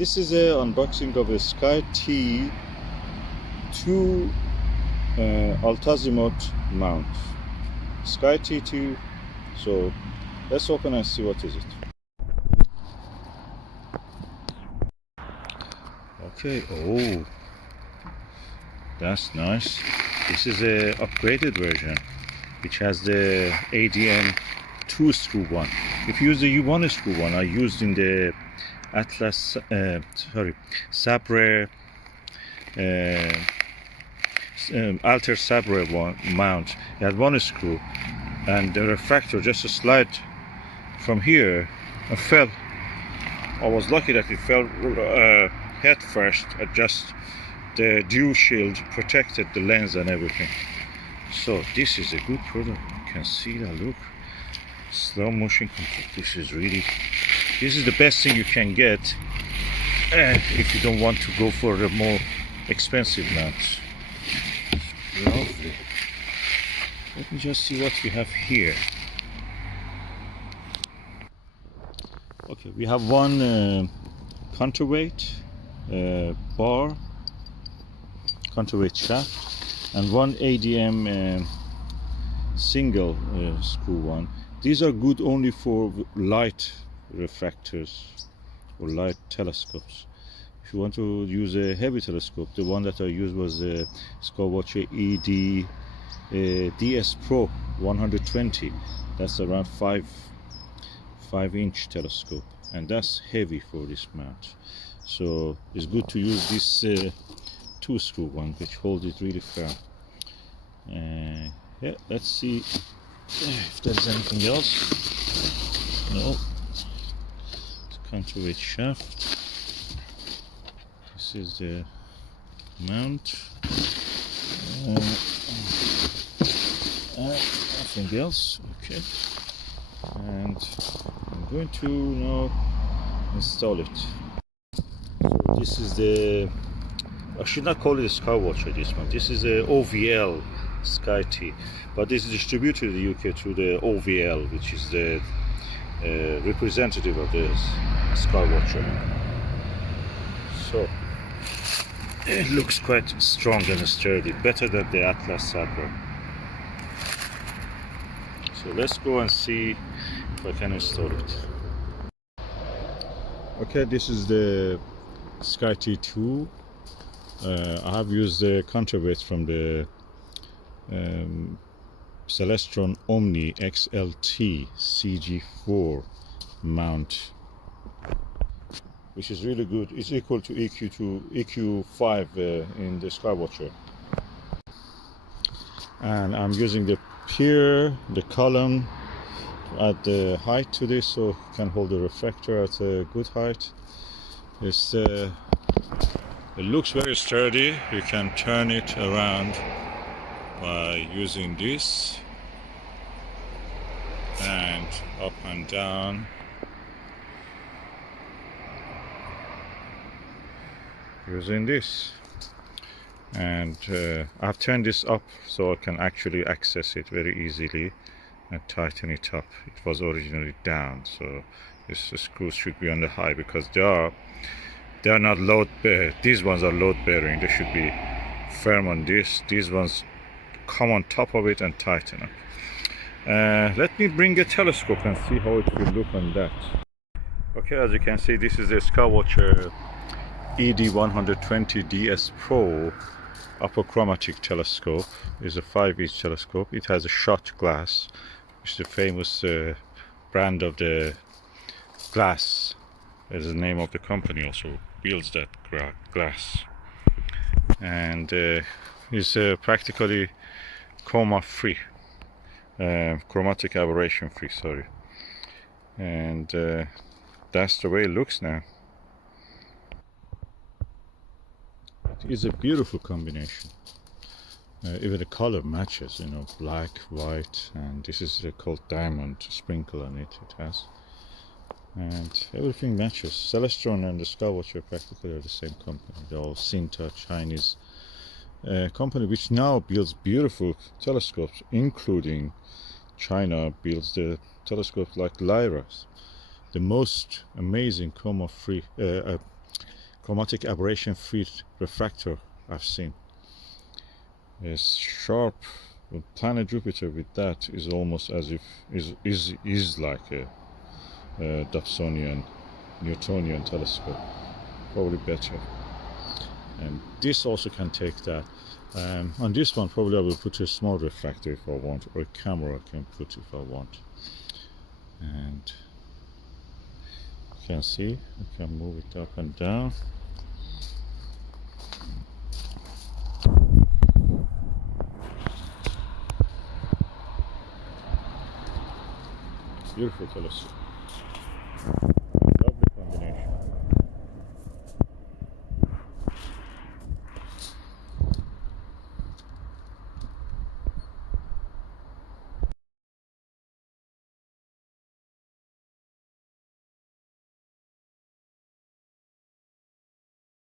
This is an unboxing of a SkyTee 2 Alt-Azimuth mount. SkyTee 2. So let's open and see what is it. Okay, oh, that's nice. This is a upgraded version which has the ADM 2 screw one. If you use the U1 screw one, I used in the Sabre Alter Sabre mount. It had one screw, and the refractor just a slide from here and fell. I was lucky that it fell head first. Just the dew shield protected the lens and everything. So this is a good product. You can see that. Look, slow motion control. This is the best thing you can get if you don't want to go for the more expensive mounts. Lovely. Let me just see what we have here. Okay, we have one counterweight bar, counterweight shaft, and one ADM single screw one. These are good only for light refractors or light telescopes. If you want to use a heavy telescope, the one that I used was the Skywatcher DS Pro 120. That's around 5-inch telescope, and that's heavy for this mount. So it's good to use this 2 screw one, which holds it really firm. Yeah, let's see if there's anything else. No. Counterweight shaft. This is the mount. Nothing else. Okay. And I'm going to now install it. So this is the, I should not call it a Skywatcher, this one. This is a OVL SkyTee, but this is distributed in the UK through the OVL, which is the representative of the Skywatcher. So it looks quite strong and sturdy, better than the Atlas Sabre. So let's go and see if I can install it. Okay, this is the SkyTee 2. I have used the counterweights from the CELESTRON OMNI XLT CG4 mount, which is really good. It's equal to EQ5 in the Skywatcher. And I'm using the pier, the column, to add the height to this, so you can hold the refractor at a good height. It looks very sturdy. You can turn it around by using this, and up and down. Using this, and I've turned this up so I can actually access it very easily and tighten it up. It was originally down, so this screw should be on the high because they are not load bearing. These ones are load bearing. They should be firm on this. These ones come on top of it and tighten up. Let me bring a telescope and see how it will look on that. Okay, as you can see, this is a Skywatcher ED120 DS Pro Apochromatic telescope. It's a 5-inch telescope. It has a shot glass, which is the famous brand of the glass. Is the name of the company also builds that glass, and is practically chromatic aberration free, sorry. And that's the way it looks now. It is a beautiful combination. Even the color matches, you know, black, white, and this is called diamond sprinkle on it. It has, and everything matches. CELESTRON and the Skywatcher practically are the same company. They're all Sinta, Chinese company, which now builds beautiful telescopes, including China builds the telescopes like Lyra, the most amazing chromatic aberration free refractor I've seen. It's sharp. Planet Jupiter with that is almost as if is like a Dobsonian, Newtonian telescope, probably better. And this also can take that. On this one, probably I will put a small refractor if I want, or a camera I can put if I want. And you can see I can move it up and down. Beautiful telescope.